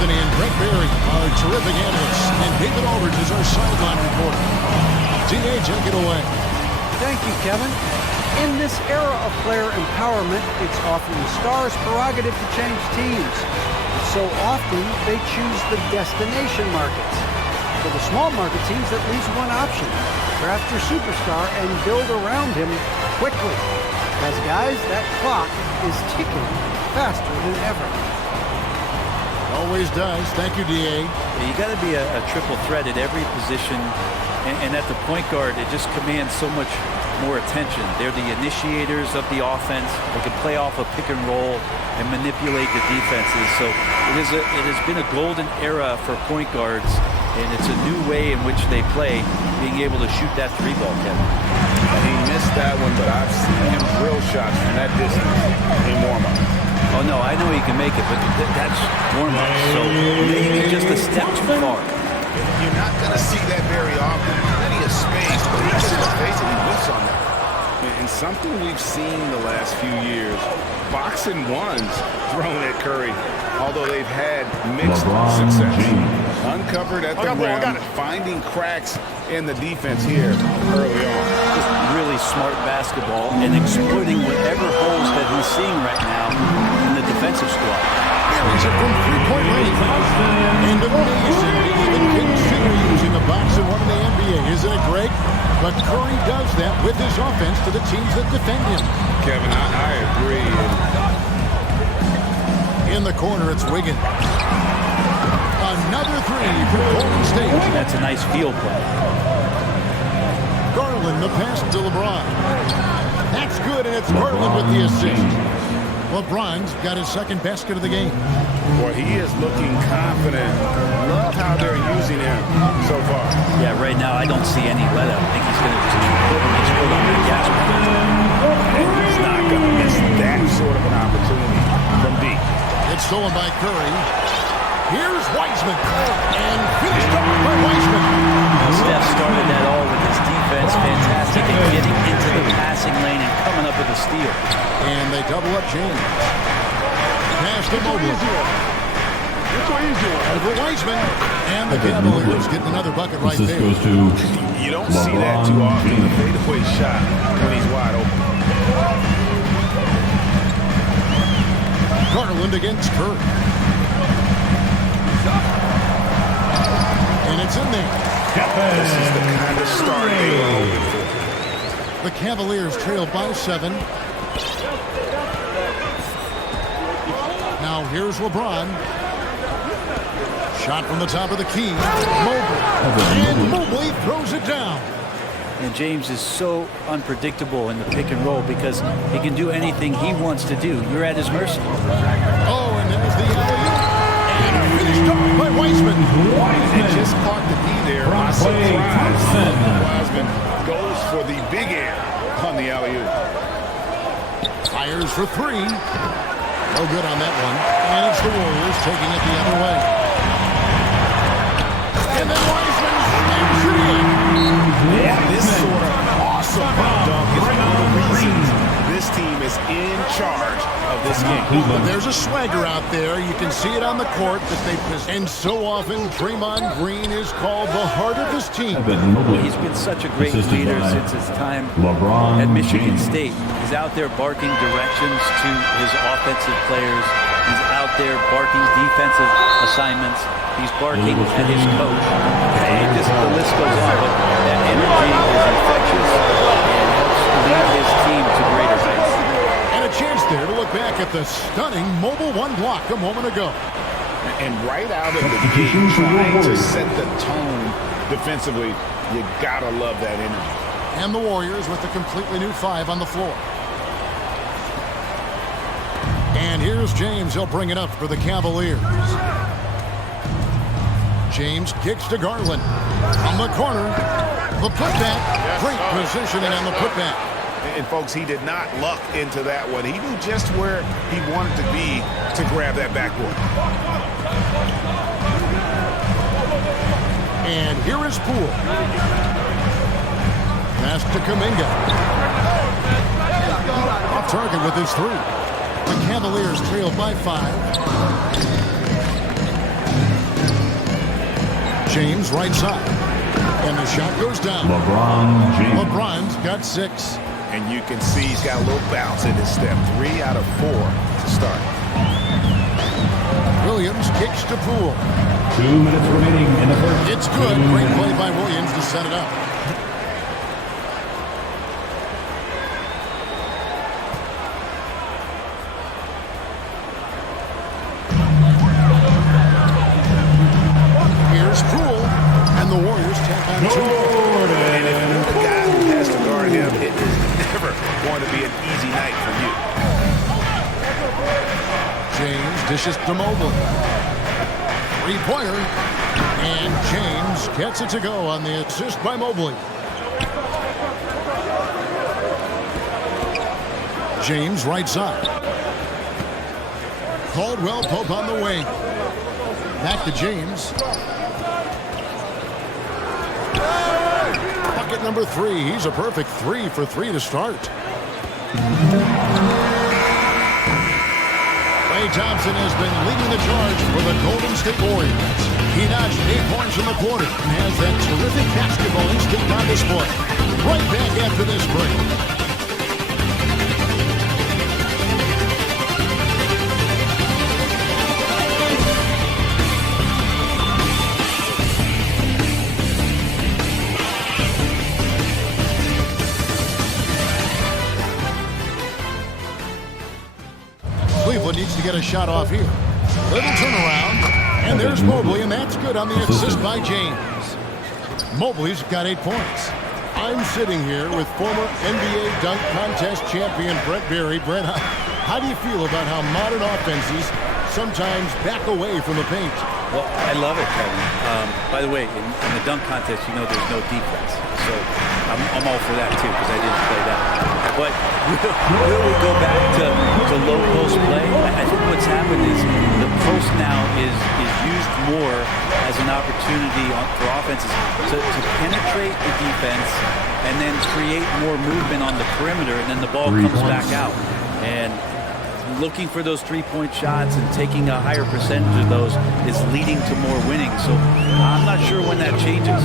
Anthony and Brett Berry are terrific analysts, and David Aldridge is our sideline reporter. D.A., take it away. Thank you, Kevin. In this era of player empowerment, it's often the stars' prerogative to change teams. So often, they choose the destination markets. For the small market teams, that leaves one option. Draft your superstar and build around him quickly. Because, guys, that clock is ticking faster than ever. Always does. Thank you, D.A. You got to be a triple threat at every position. And at the point guard, it just commands so much more attention. They're the initiators of the offense. They can play off a pick and roll and manipulate the defenses. So it has been a golden era for point guards, and it's a new way in which they play, being able to shoot that three ball, Kevin. He missed that one, but I've seen him drill shots from that distance in warm-up. Oh, no, I know he can make it, but that's warm-up. So maybe just a step too far. You're not going to see that very often. Plenty of space, but he just basically whiffs on that. And something we've seen the last few years, box and ones thrown at Curry, although they've had mixed success. Uncovered at the rim, finding cracks in the defense here early on. Just really smart basketball and exploiting whatever holes that he's seeing right now in the defensive squad. He's it from three-point range. And amazing to even consider using a box and one in the NBA. Isn't it great? But Curry does that with his offense to the teams that defend him. Kevin, I agree. In the corner, it's Wiggins. Another three for Golden State. That's a nice field play. Garland, the pass to LeBron. That's good, and it's Garland with the assist. LeBron's got his second basket of the game. Boy, he is looking confident. Love how they're using him so far. Yeah, right now I don't see any let up. I think he's going to just keep putting his foot on the gas. And he's not going to miss that sort of an opportunity from deep. It's stolen by Curry. Here's Wiseman. And finished up by Wiseman. Steph started that all with his defense. Fantastic at getting into the passing lane and coming up with a steal. And they double up James. Pass to Mobley. Over Wiseman. And the Cavaliers getting another bucket right there. Goes to you don't see that too often. The fadeaway shot when he's wide open. Garland against Curry. And it's in there. This is the kind of start they were hoping for. The Cavaliers trail by 7. Now here's LeBron. Shot from the top of the key. Mobley. And Mobley throws it down. And James is so unpredictable in the pick and roll because he can do anything he wants to do. You're at his mercy. Oh, and there's the alley-oop. And finished up by Wiseman. It just caught the D there by surprise. Wiseman goes for the big air on the alley-oop. Fires for three. No good on that one. And it's the Warriors taking it the other way. And then Wiseman slams it in. Yeah, this sort of awesome dunk is one of the reasons this team is in charge of this game. But there's a swagger out there. You can see it on the court that they possess. And so often, Draymond Green is called the heart of this team. He's been such a great leader since his time LeBron at Michigan James. State. He's out there barking directions to his offensive players. He's out there barking defensive assignments. He's barking at his coach. And just the list goes on. But that energy is infectious and helps lead his team to greater heights. And a chance there to look back at the stunning mobile one block a moment ago. And right out of the gate, trying to set the tone defensively, you gotta love that energy. And the Warriors with a completely new 5 on the floor. And here's James. He'll bring it up for the Cavaliers. James kicks to Garland. On the corner, the putback. Great positioning on the putback. And folks, he did not luck into that one. He knew just where he wanted to be to grab that backboard. And here is Poole. Pass to Kuminga. Off target with his 3. The Cavaliers trail by 5. James right side. And the shot goes down. LeBron James. LeBron's got 6. And you can see he's got a little bounce in his step. 3 out of 4 to start. Williams kicks to Poole. 2 minutes remaining in the first. It's good. Great play by Williams to set it up. Here's Poole. And the Warriors tack on 2. And if you're the guy who has to guard him, it is never going to be an easy night for you. James dishes to Mobley. 3-pointer. And James gets it to go on the assist by Mobley. James right side. Caldwell Pope on the wing. Back to James. Bucket number 3. He's a perfect 3 for 3 to start. Klay Thompson has been leading the charge for the Golden State Warriors. He notched 8 points in the quarter and has that terrific basketball instinct on display. Right back after this break. Cleveland needs to get a shot off here. Little turnaround, and there's Mobley, and that's good on the assist by James. Mobley's got 8 points. I'm sitting here with former NBA dunk contest champion Brett Berry. Brett, how do you feel about how modern offenses sometimes back away from the paint? Well, I love it, Kevin. By the way, in the dunk contest, you know there's no defense. So I'm all for that, too, because I didn't play that. But we'll go back to low post play. I think what's happened is the post now is used more as an opportunity for offenses to penetrate the defense and then create more movement on the perimeter, and then the ball comes back out. And looking for those three-point shots and taking a higher percentage of those is leading to more winning. So I'm not sure when that changes.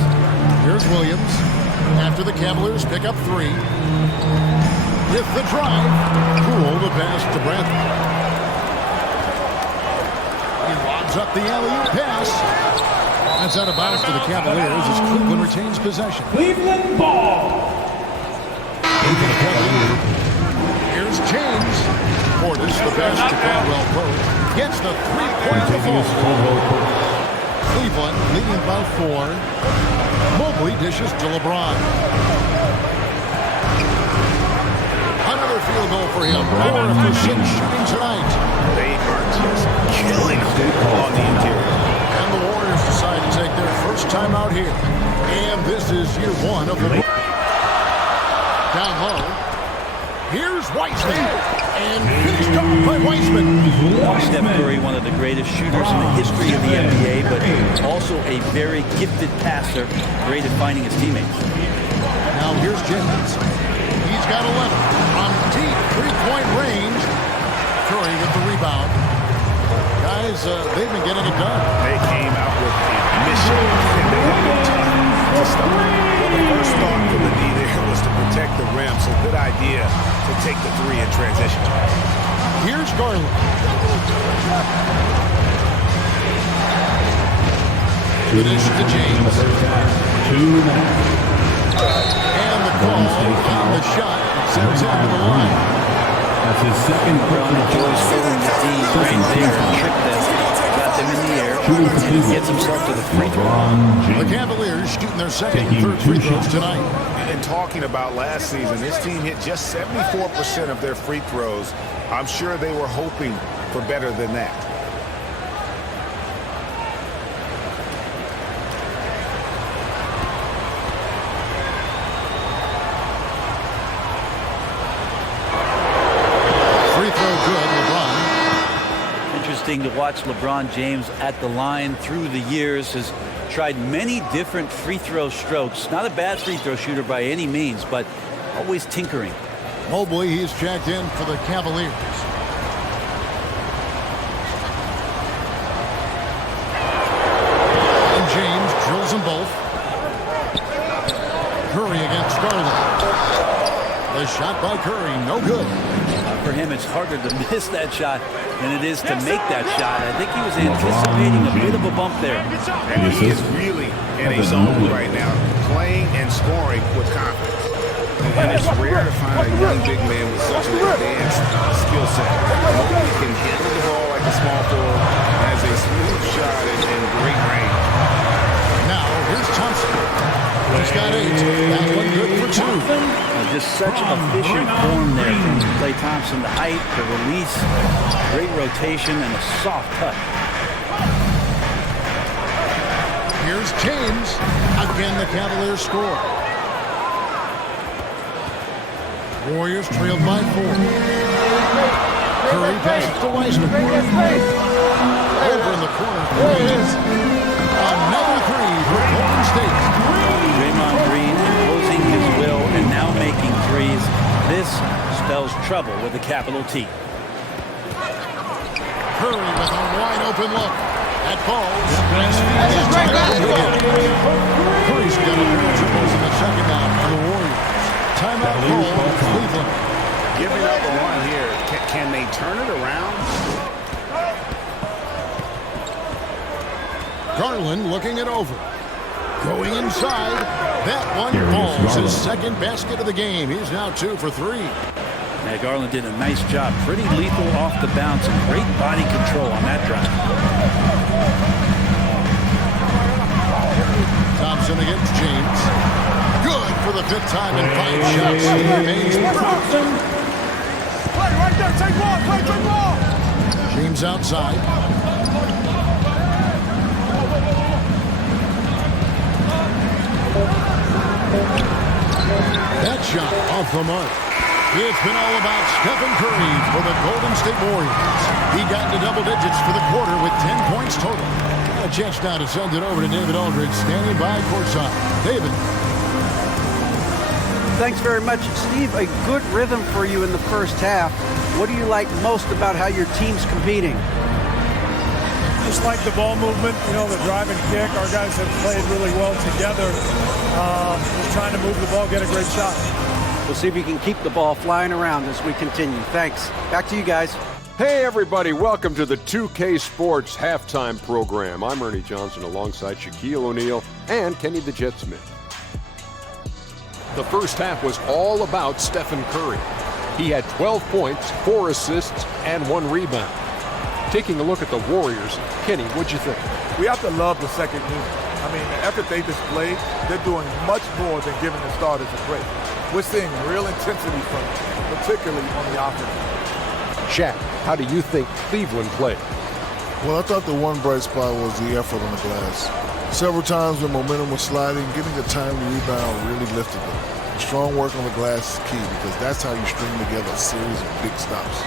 Here's Williams after the Cavaliers pick up 3. With the drive, Poole the pass to Bradley. He lobs up the alley-oop pass. That's out of bounds to the Cavaliers as Cleveland retains possession. Cleveland ball. Here's James. Portis the pass to Caldwell Pope. Gets the 3-point ball. Cleveland leading by 4. Mobley dishes to LeBron. Another field goal for him. 4 for 6 shooting tonight. They are just killing on the interior. And the Warriors decide to take their first time out here. And this is year 1 of the... Down low. Here's Wiseman. And finished up by Wiseman. Steph Curry, one of the greatest shooters in the history of the NBA, but also a very gifted passer, great at finding his teammates. Now here's James. He's got 11 from deep 3-point range. Curry with the rebound. Guys, they've been getting it done. They came out with a mission, and they were tough to stop. Well, the first thought from the D there was to protect the rim, so good idea to take the 3 in transition. Here's Garland. Finish to James. 2 minutes. And the call on the shot sends him to the line. That's his second Bronny James filling the D right there to trick them. Got them in the air. And he gets himself to the free throw. The Cavaliers shooting their second and third free throws tonight. And talking about last season, this team hit just 74% of their free throws. I'm sure they were hoping for better than that. To watch LeBron James at the line through the years, has tried many different free throw strokes. Not a bad free throw shooter by any means, but always tinkering. Mobley, he's checked in for the Cavaliers. And James drills Garland. The shot by Curry, no good. For him, it's harder to miss that shot than it is to make that shot. I think he was anticipating a bit of a bump there. And he is really in a zone right now, playing and scoring with confidence. And it's rare to find a young big man with such an advanced skill set. He can handle the ball like a small forward, has a smooth shot and great range. Now, here's Thompson. He's got 8. That one good for 2. Just such efficient form there from Klay Thompson. The height, the release, great rotation, and a soft touch. Here's James. Again, the Cavaliers score. Warriors trailed by 4. Curry passes to Wiseman. Over in the corner. Another 3 for Golden State. Draymond Green imposing his will and now making threes. This spells trouble with a capital T. Curry with a wide open look. That ball. Curry's got a pair of triples in the second half for the Warriors. Timeout call, Cleveland. Giving up a 1 here. Can they turn it around? Garland looking it over. Going inside. That one falls. His second basket of the game. He's now 2 for 3. Now Garland did a nice job. Pretty lethal off the bounce and great body control on that drive. Thompson against James. Good for the 5th time in 5 shots. He remains perfect. Play right there. Take ball. Play, take ball. James outside. That shot off the mark. It's been all about Stephen Curry for the Golden State Warriors. He got into double digits for the quarter with 10 points total. A chance now to send it over to David Aldridge, standing by courtside. David. Thanks very much, Steve. A good rhythm for you in the first half. What do you like most about how your team's competing? Just like the ball movement, you know, the drive and kick. Our guys have played really well together. Just trying to move the ball, get a great shot. We'll see if you can keep the ball flying around as we continue. Thanks. Back to you guys. Hey everybody, welcome to the 2K Sports Halftime Program. I'm Ernie Johnson alongside Shaquille O'Neal and Kenny the Jet Smith. The first half was all about Stephen Curry. He had 12 points, 4 assists, and 1 rebound. Taking a look at the Warriors, Kenny, what'd you think? We have to love the second unit. I mean, the effort they displayed, they're doing much more than giving the starters a break. We're seeing real intensity from them, particularly on the offense. Shaq, how do you think Cleveland played? Well, I thought the one bright spot was the effort on the glass. Several times when momentum was sliding, getting a timely rebound really lifted them. Strong work on the glass is key because that's how you string together a series of big stops.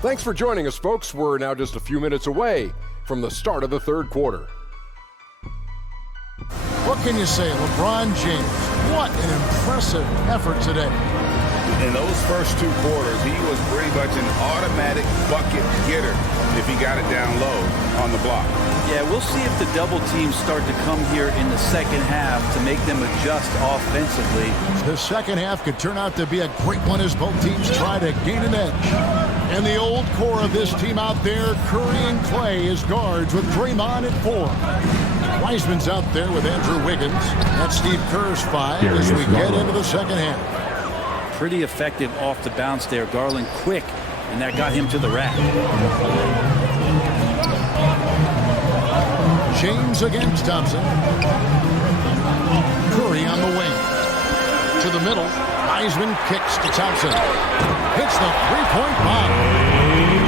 Thanks for joining us, folks. We're now just a few minutes away from the start of the third quarter. What can you say, LeBron James? What an impressive effort today. In those first 2 quarters, he was pretty much an automatic bucket getter if he got it down low on the block. Yeah, we'll see if the double teams start to come here in the second half to make them adjust offensively. The second half could turn out to be a great one as both teams try to gain an edge. And the old core of this team out there, Curry and Klay as guards with Draymond at 4. Wiseman's out there with Andrew Wiggins. That's Steve Kerr's 5 as we get into the second half. Pretty effective off the bounce there. Garland quick, and that got him to the rack. James against Thompson. Curry on the wing. To the middle. Wiseman kicks to Thompson. Hits the three-point bomb.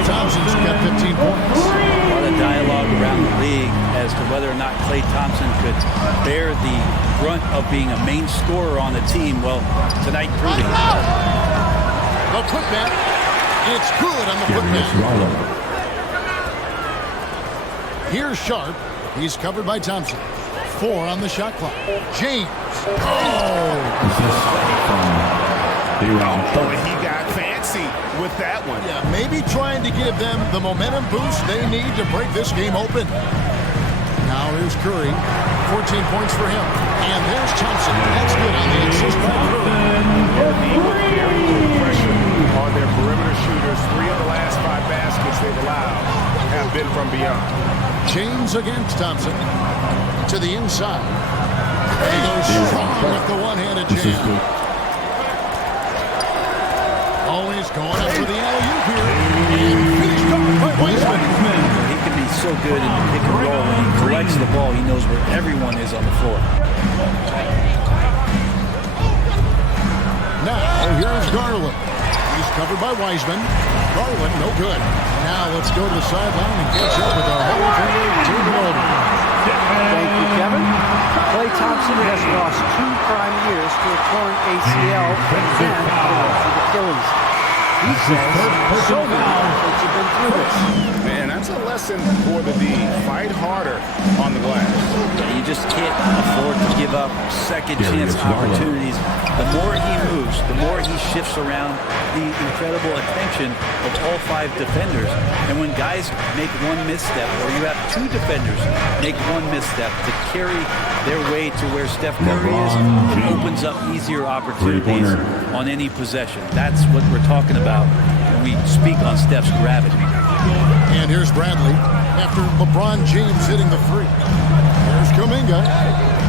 Thompson's got 15 points. A lot of dialogue around the league as to whether or not Klay Thompson could bear the brunt of being a main scorer on the team. Well, tonight proving it. The putback. It's good on the putback. Here's Sharp. He's covered by Thompson. 4 on the shot clock. James. Oh, he got fancy with that one. Yeah, maybe trying to give them the momentum boost they need to break this game open. Now here's Curry. 14 points for him. And there's Thompson. That's good on the assist by Curry. Very good pressure on their perimeter shooters. 3 of the last 5 baskets they've allowed have been from beyond. James against Thompson. To the inside. He goes strong with the one-handed jam. Always going up for the alley-oop here. And finished up by Wiseman. He can be so good in the pick and roll. When he collects the ball, he knows where everyone is on the floor. Now, here's Garland. He's covered by Wiseman. Garland, no good. Now, let's go to the sideline and catch up with our Hall of Famer, David Olden. Thank you, Kevin. Klay Thompson has lost 2 prime years to a torn ACL and then to Achilles. He says so many athletes have been through this. Man, that's a lesson for the D. Fight harder on the glass. You just can't afford to give up second chance opportunities. The more he moves, the more he shifts around the incredible attention of all 5 defenders. And when guys make one misstep, or you have 2 defenders make one misstep to carry their way to where Steph Curry is, it opens up easier opportunities on any possession. That's what we're talking about when we speak on Steph's gravity. And here's Bradley after LeBron James hitting the 3. There's Kuminga.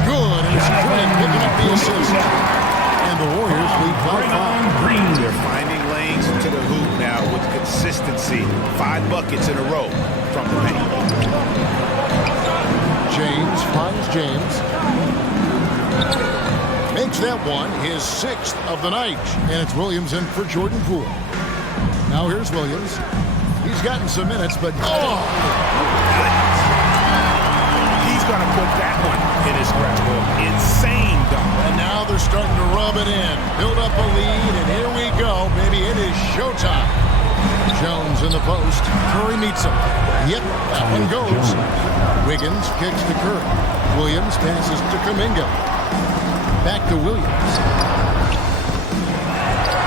Good. And it's Quinn picking up the assist. And the Warriors lead by 5. They're finding lanes to the hoop now with consistency. 5 buckets in a row from the paint. James finds James. Makes that one his 6th of the night. And it's Williams in for Jordan Poole. Now here's Williams. He's gotten some minutes, but he's going to put that one in his scrapbook. Insane dunk. And now they're starting to rub it in. Build up a lead, and here we go. Maybe it is showtime. Jones in the post. Curry meets him. Yep, that one goes. Wiggins kicks to Curry. Williams passes to Kuminga. Back to Williams.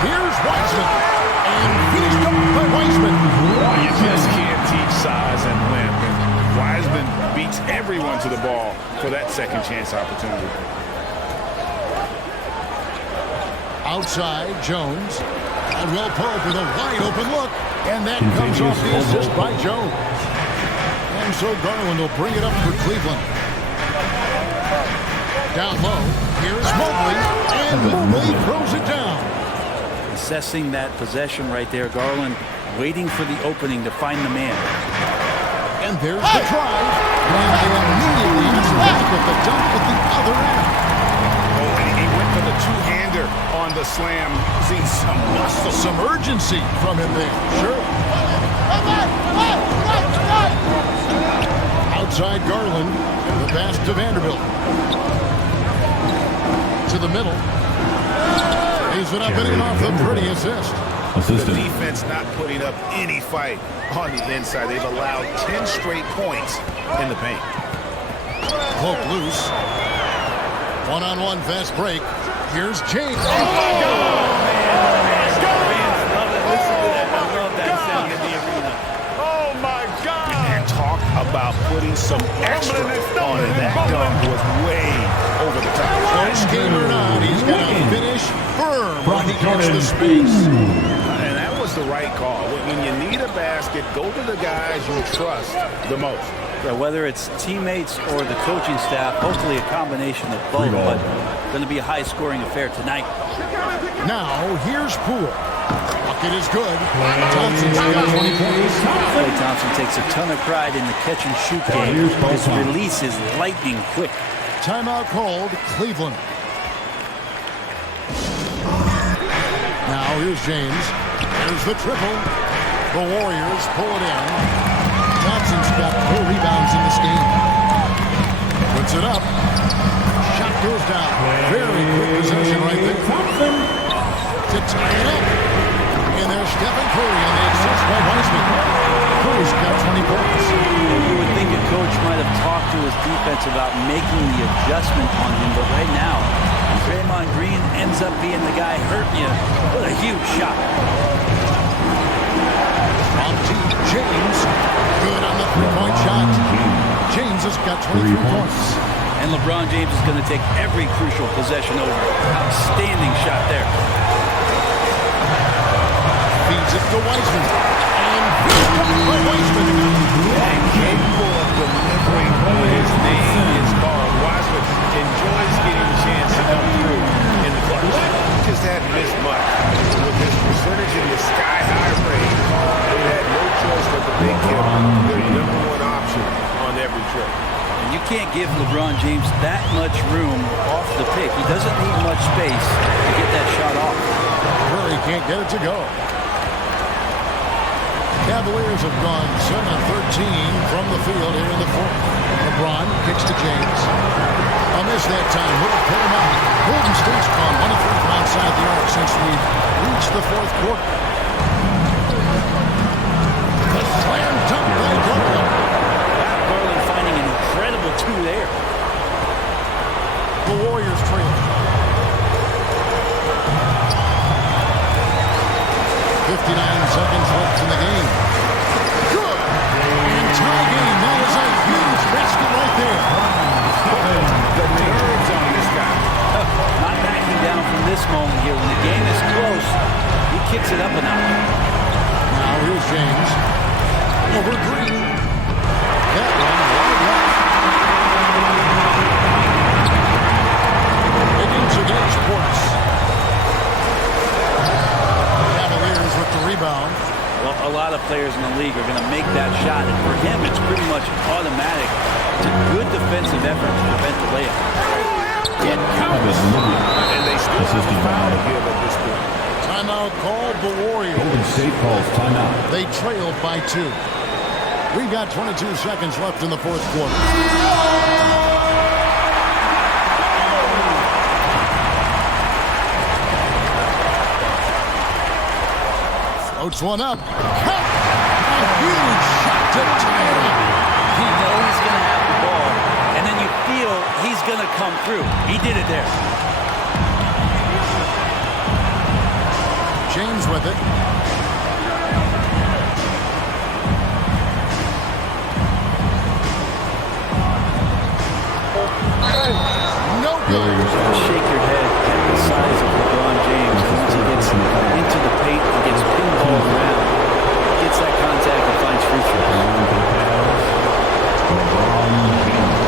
Here's Wiseman. And finished up by Wiseman. You just can't teach size and length. And Wiseman beats everyone to the ball for that second chance opportunity. Outside, Jones. Caldwell Pope with a wide open look. And that comes off the assist by Jones. And so Garland will bring it up for Cleveland. Down low, here's Mobley. And Mobley throws it down. Assessing that possession right there, Garland waiting for the opening to find the man. And there's the drive. And they immediately answer back with the dunk at the other end. Oh, and he went for the 2-hander on the slam. See some muscle. Some urgency from him there. Sure. Outside Garland. The pass to Vanderbilt. To the middle. He's been up and off the pretty assist. The defense not putting up any fight on the inside. They've allowed 10 straight points in the paint. Pope loose. One-on-one fast break. Here's James. Oh, my God! Oh, my God! And talk about putting some extra on it. That dunk was way over the top. Close game or not, he's got to finish firm when he gets the space. And that was the right call. When you need a basket, go to the guys you trust the most. Yeah, whether it's teammates or the coaching staff, hopefully a combination of both, but going to be a high-scoring affair tonight. Now, here's Poole. Bucket is good. Thompson's got 20 points. Klay Thompson takes a ton of pride in the catch-and-shoot game. His release is lightning quick. Timeout called, Cleveland. Now, here's James. There's the triple. The Warriors pull it in. Thompson's got 4 rebounds in this game. Puts it up. Shot goes down. Very quick possession right there. To tie it up. And there's Stephen Curry on the assist by Wiseman. Curry's got 20 points. You would think a coach might have talked to his defense about making the adjustment on him, but right now, Draymond Green ends up being the guy hurting you with a huge shot. On to James. Good on the 3-point shot. James has got 23 points. And LeBron James is going to take every crucial possession over. Outstanding shot there. Feeds it to Wiseman. And he's blocked by Wiseman. And capable of delivering when his name is called. Wiseman enjoys getting the chance to come through in the clutch. Just hadn't missed much. With his percentage in the sky-high range, they had no choice but to make him their #1 option on every trip. And you can't give LeBron James that much room off the pick. He doesn't need much space to get that shot off. Curry can't get it to go. Cavaliers have gone 7 of 13 from the field here in the fourth. LeBron kicks to James. A miss that time. Will put him out. Golden State's gone 1 of 3 from outside the arc since we've reached the fourth quarter. The slam dunk by Collin. Collin finding an incredible 2 there. The Warriors trail. 59 seconds left in the game. Good! And tie game. That is a huge basket right there. The nerves on this guy. Not backing down from this moment here. When the game is close, he kicks it up a notch. Now here's James. Over Green. That one wide left. Higgins against Portis. Cavaliers with the rebound. Well, a lot of players in the league are going to make that shot, and for him, it's pretty much automatic. It's a good defensive effort to prevent the layup. It counts. And they still have a foul to give at this point. Timeout called the Warriors. Golden State calls timeout. They trailed by 2. We've got 22 seconds left in the fourth quarter. Floats one up. Cut! A huge shot to tie it up. You know he's going to have the ball, and then you feel he's going to come through. He did it there. James with it. No good. Shake your head at the size of LeBron James. And once he gets into the paint, he gets pinballed around, gets that contact and finds free throws. LeBron James.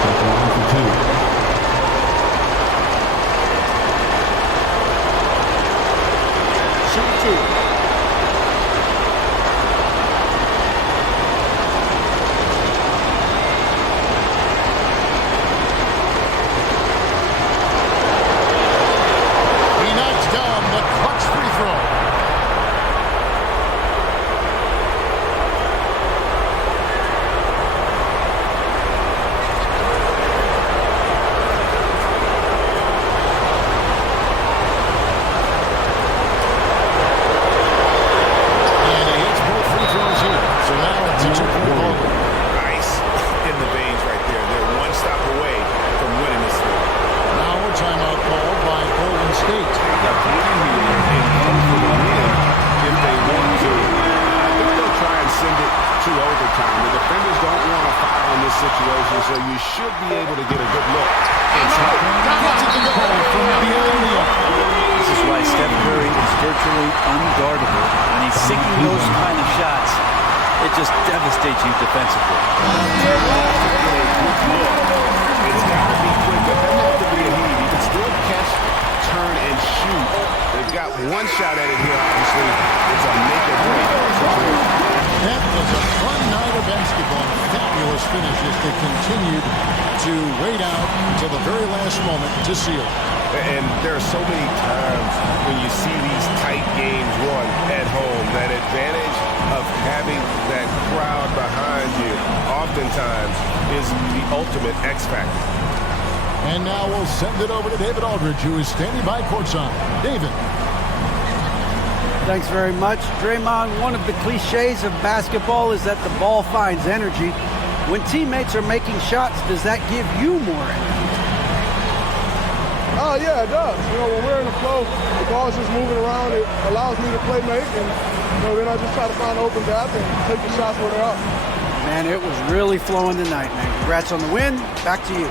Take the line for 2. So you should be able to get a good look. This is why Steph Curry is virtually unguardable. When he's sinking those kind of shots, it just devastates you defensively. It's got to be quick, but doesn't have to be a heat. He can still catch, turn, and shoot. They've got one shot at it here, obviously. It's a make or break situation. That was a fun night of basketball. Fabulous finish as they continued to wait out until the very last moment to seal. And there are so many times when you see these tight games won at home, that advantage of having that crowd behind you oftentimes is the ultimate X factor. And now we'll send it over to David Aldridge, who is standing by courtside. David. Thanks very much. Draymond, one of the cliches of basketball is that the ball finds energy. When teammates are making shots, does that give you more energy? Oh, yeah, it does. You know, when we're in the flow, the ball's just moving around. It allows me to play make, and then I just try to find an open gap and take the shots where they're up. Man, it was really flowing tonight, man. Congrats on the win. Back to you.